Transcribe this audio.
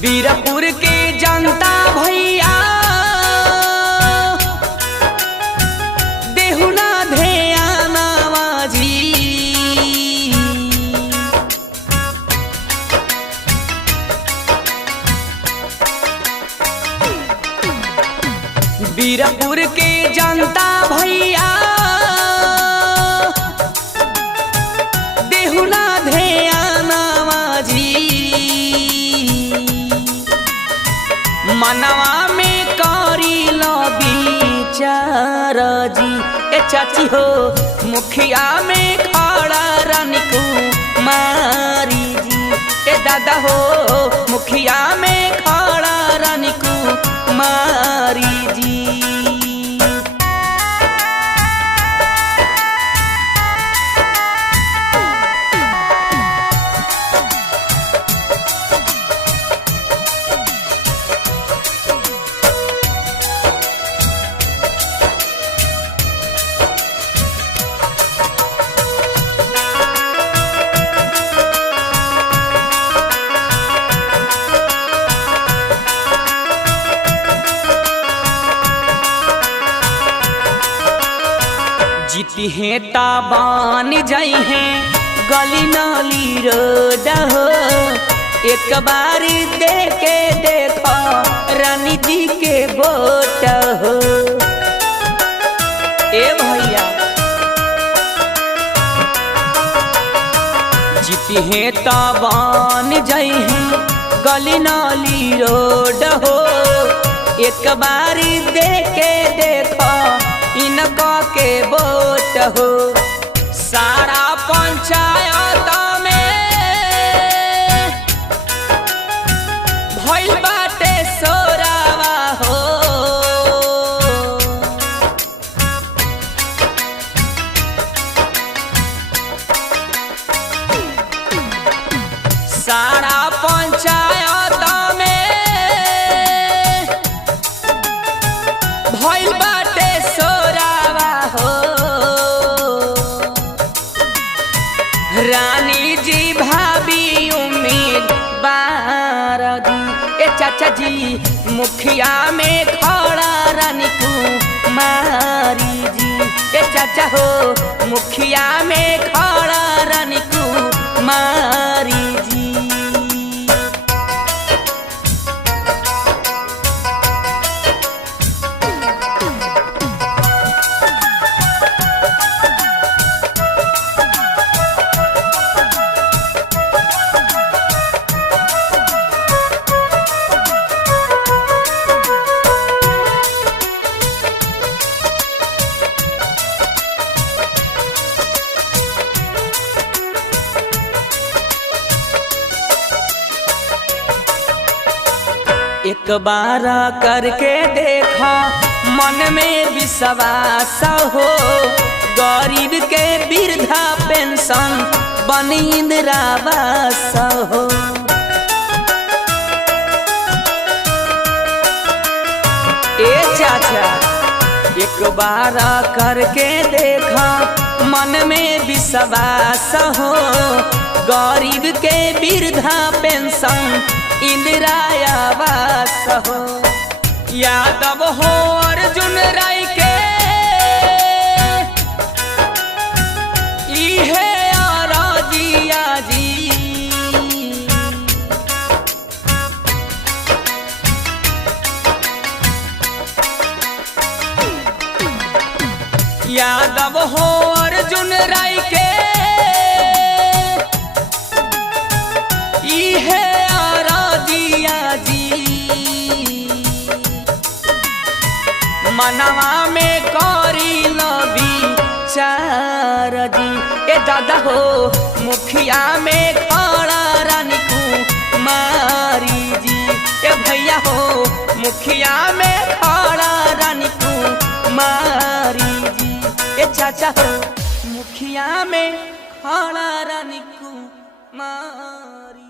बीरपुर के जनता भैया देहुना ध्यानवाजी। बीरपुर के जनता भैया देहुना ध्यानवाजी। मनवा में करी लो विचार जी। ए चाची हो मुखिया में खड़ा रानी कुमारी जी। ए दादा हो मुखिया में खड़ा रानी कुमारी जी। जीती हैं ताबान जाई हैं गली नाली रोड हो। एक बार दे के देखो रानी जी के वोट हो। ए भैया जीती हैं ताबान जाई हैं गली नाली रोड हो। एक बार दे के देखो इनका के वोट हो। सारा पंचायत में भइल बाटे सोरावा हो। सारा पंचायत में भइल बाटे सोरावा हो। रानी जी भाभी उम्मीदवार जी। ए चाचा जी मुखिया में खड़ा रानी कुमारी जी। ए चाचा हो मुखिया में खड़ा रानी कुमारी जी। एक बार करके देखा मन में विश्वास हो। गरीब के वृद्धा पेंशन बनी इंदिरा आवास हो। ए चाचा एक बार करके देखा मन में विश्वास हो। गरीब के वृद्धा पेंशन इंदिरा आवास हो। यादव हो अर्जुन राय के इहे आराधिया जी। यादव हो अर्जुन राय के इहे मनवा में करी लो विचार जी। ए दादा हो मुखिया में खड़ा रानी कुमारी जी। ए भैया हो मुखिया में खड़ा रानी कुमारी जी। ए चाचा हो मुखिया में खड़ा रानी कुमारी।